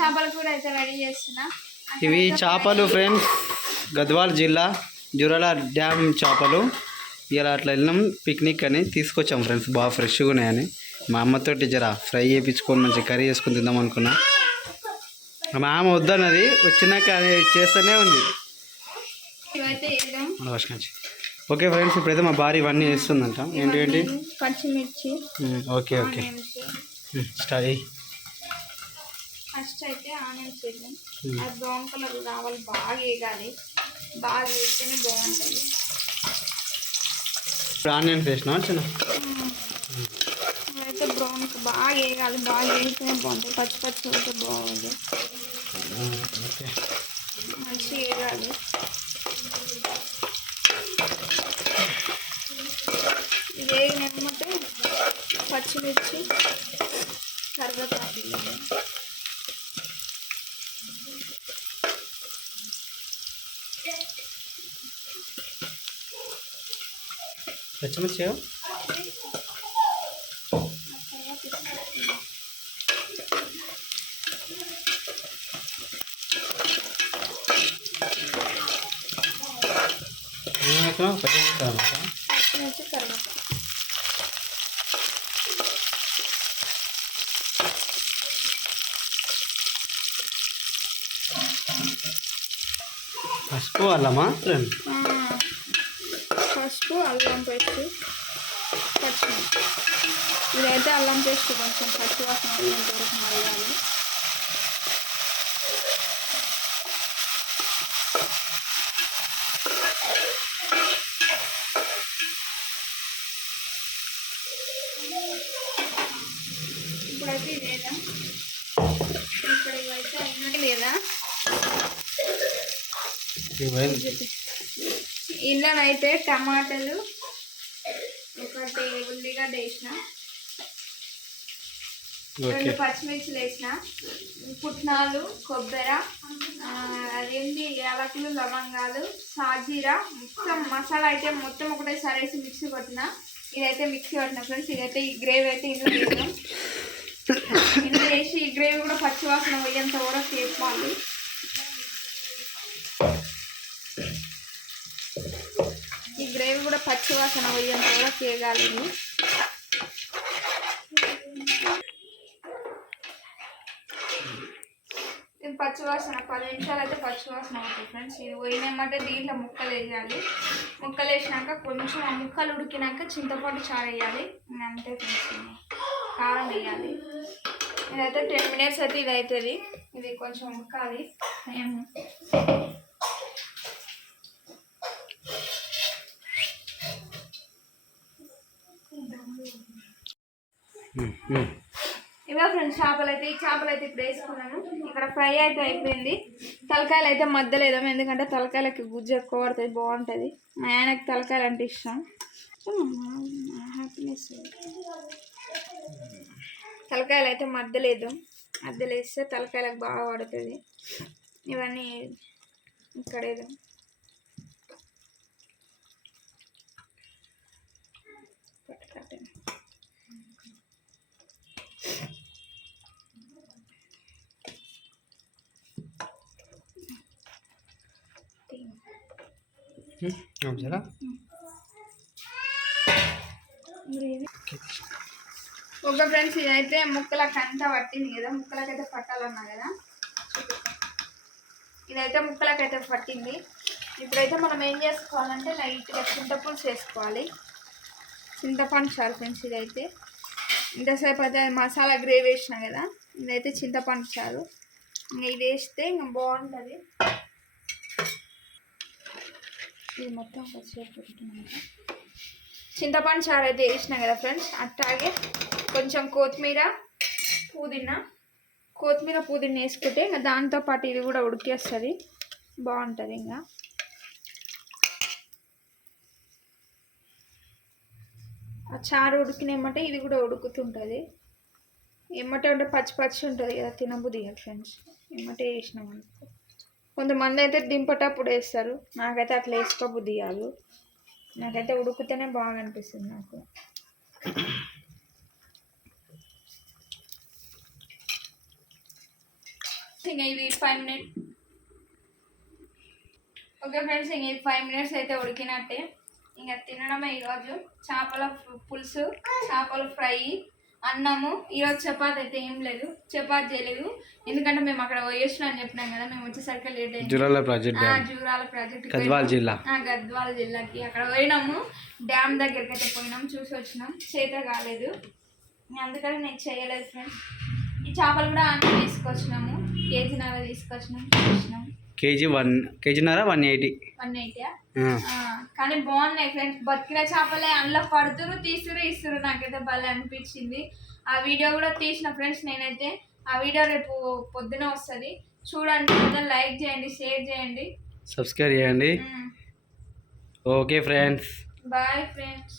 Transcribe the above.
చేపల కూర అయితే రెడీ చేస్తున్నా. ఇవి చేపలు ఫ్రెండ్స్ గద్వాల్ జిల్లా జురాల డ్యామ్ చేపలు. ఇలా అట్లా వెళ్ళినాం పిక్నిక్ అని తీసుకొచ్చాం ఫ్రెండ్స్ బాగా ఫ్రెష్గా ఉన్నాయని. మా అమ్మతోటి జర ఫ్రై చేయించుకొని మంచి కర్రీ చేసుకొని తిందాం అనుకున్నా. మా అమ్మ వద్దన్నది వచ్చినాక అది చేస్తూనే ఉంది. ఓకే ఫ్రెండ్స్ ఇప్పుడైతే మా భార్య ఇవన్నీ వేస్తుందంట ఏంటి ఏంటి? పచ్చిమిర్చి. Okay okay. స్టార్ట్ ఫస్ట్ అయితే ఆనియన్స్ వేద్దాం అది బ్రౌన్ కలర్ రావాలి బాగా వేగాలి. బాగా వేస్తేనే బాగుంటుంది. ఇప్పుడు ఆనియన్స్ వేసినా చిన్న? అయితే బ్రౌన్ బాగా వేగాలి బాగా వేస్తేనే బాగుంటుంది. పచ్చి పచ్చి అయితే బాగుంది మంచిగా వేగాలి. ఇది వేగినమ్మంటే పచ్చిమిర్చి కరివేపాకు పచ్చిమిర్చి పచ్చిమిర్చి అన్నమాట పచ్చిమిర్చి కరివేపాకు పసుపు అల్లమా ఫ్రెండ్ ఆ, పసుపు అల్లం పేస్ట్ పచ్చిమిర్చి ఇదైతే అల్లం పేస్ట్ కొంచెం పచ్చి వాసన వెళ్ళేంత వరకు మరగాలి. ఇప్పుడైతే లేదా ఇక్కడ ఇవైతే అయినట్టు లేదా ఇందులోనైతే టమాటాలు ఒకటి ఉల్లిగడ్డ వేసిన. రెండు పచ్చిమిర్చిలు వేసిన. పుట్నాలు కొబ్బరి అదేంటి యాలకులు లవంగాలు సాజీరా. మొత్తం మసాలా అయితే మొత్తం ఒకటేసారి వేసి మిక్సీ కొట్టిన. ఇదైతే మిక్సీ కొట్టిన ఫ్రెండ్స్. ఇదైతే ఈ గ్రేవీ అయితే ఇందులో వేసాం ఇందులో వేసి ఈ గ్రేవీ కూడా పచ్చివాసన పోయేంత వరకు వేసుకోవాలి. ఈ గ్రేవీ కూడా పచ్చి వాసన పోయేంత కూడా వేగాలి ఇది పచ్చి వాసన పది నిమిషాలు అయితే పచ్చి వాసన అవుతుంది ఫ్రెండ్స్. ఇది పోయినమంటే దీంట్లో ముక్కలు వేయాలి. ముక్కలు వేసినాక కొంచెం ఆ ముక్కలు ఉడికినాక చింతపండు చారు వేయాలి. అంతే ఫ్రెండ్స్ కారం వేయాలి. ఇదైతే టెన్ మినిట్స్ అయితే ఇది అవుతుంది ఇది కొంచెం ఉడకాలి. ఇవే ఫ్రెండ్స్ చేపలు అయితే ఈ చేపలు అయితే ఇప్పుడు వేసుకున్నాను. ఇక్కడ ఫ్రై అయితే అయిపోయింది. తలకాయలు అయితే మధ్యలో వేద్దాం. ఎందుకంటే తలకాయలకి గుజ్జు ఎక్కువ పడుతుంది బాగుంటుంది. మా ఆయనకి తలకాయలు అంటే ఇష్టం. హ్యాపీనెస్ తలకాయలు అయితే మధ్యలో వేద్దాం. మధ్యలో వేస్తే తలకాయలకు బాగా పడుతుంది. ఇవన్నీ ఇక్కడ వేద్దాం. పట్టుకట్టండి జరా ఓకే ఫ్రెండ్స్ ఇదైతే ముక్కలకు అంతా పట్టింది కదా ముక్కలకైతే పట్టాలన్నా కదా? ఇదైతే ముక్కలకైతే పట్టింది. ఇప్పుడైతే మనం ఏం చేసుకోవాలంటే లైట్గా చింతపులుసు వేసుకోవాలి చింతపండు చారు ఫ్రెండ్స్ ఇదైతే. ఇంతసేపు అయితే మసాలా గ్రేవీ వేసిన కదా ఇదైతే చింతపండు చారు ఇంకా ఇది వేస్తే ఇంకా బాగుంటుంది. ఇది మొత్తం పచ్చిగా పెట్టుకున్నాక చింతపండు చారు అయితే వేసిన కదా ఫ్రెండ్స్. అట్లాగే కొంచెం కొత్తిమీర పుదీనా. కొత్తిమీర పుదీనా వేసుకుంటే ఇంకా దాంతో పాటు ఇది కూడా ఉడికేస్తుంది. బాగుంటుంది ఇంకా. ఆ చారు ఉడికినేమంటే ఇది కూడా ఉడుకుతుంటుంది. ఎమ్మటే ఉంటే పచ్చి పచ్చి ఉంటుంది కదా తినబుద్ది ఫ్రెండ్స్. ఎమ్మటే వేసినాం అనుకో. కొంతమంది అయితే దింపటప్పుడు వేస్తారు. నాకైతే అట్లా వేసుకోబుద్ది కాదు. నాకైతే ఉడికితేనే బాగా అనిపిస్తుంది నాకు. ఇంకా ఇవి ఫైవ్ మినిట్ ఓకే ఫ్రెండ్స్ ఇంక ఇది ఫైవ్ మినిట్స్ అయితే ఉడికినట్టే. ఇంకా తినడమే ఈరోజు. చేపల పులుసు చేపల ఫ్రై అన్నము. ఈరోజు చపాతి అయితే ఏం లేదు. చపాతి చేయలేదు. ఎందుకంటే మేము అక్కడ పోయేసిన అని చెప్పినాం కదా మేము వచ్చేసరికి లేట్ అయింది. జురాల ప్రాజెక్ట్ జూరాల ప్రాజెక్ట్ గద్వాల్ జిల్లా. గద్వాల జిల్లాకి. అక్కడ పోయినాము. డ్యామ్ దగ్గరికి అయితే పోయినాం చూసి వచ్చినాం. చేత కాలేదు. అందుకని నేను చేయలేదు ఫ్రెండ్స్ ఈ చేపలు కూడా అన్నీ తీసుకొచ్చినాము. కేజీన్నర తీసుకొచ్చినాం చూసినాం కేజీ వన్ కేజీన్నర వన్ ఎయిటీ. వన్ ఎయిటీ కానీ బాగున్నాయి ఫ్రెండ్స్. బతికిన చేపలే అందులో పడుతురు తీసురు ఇస్తురు. నాకైతే భలే అనిపించింది. ఆ వీడియో కూడా తీసిన ఫ్రెండ్స్ నేనైతే. ఆ వీడియో రేపు పొద్దున వస్తుంది. చూడండి లైక్ చేయండి షేర్ చేయండి. సబ్స్క్రైబ్ చేయండి. Okay friends. Bye friends.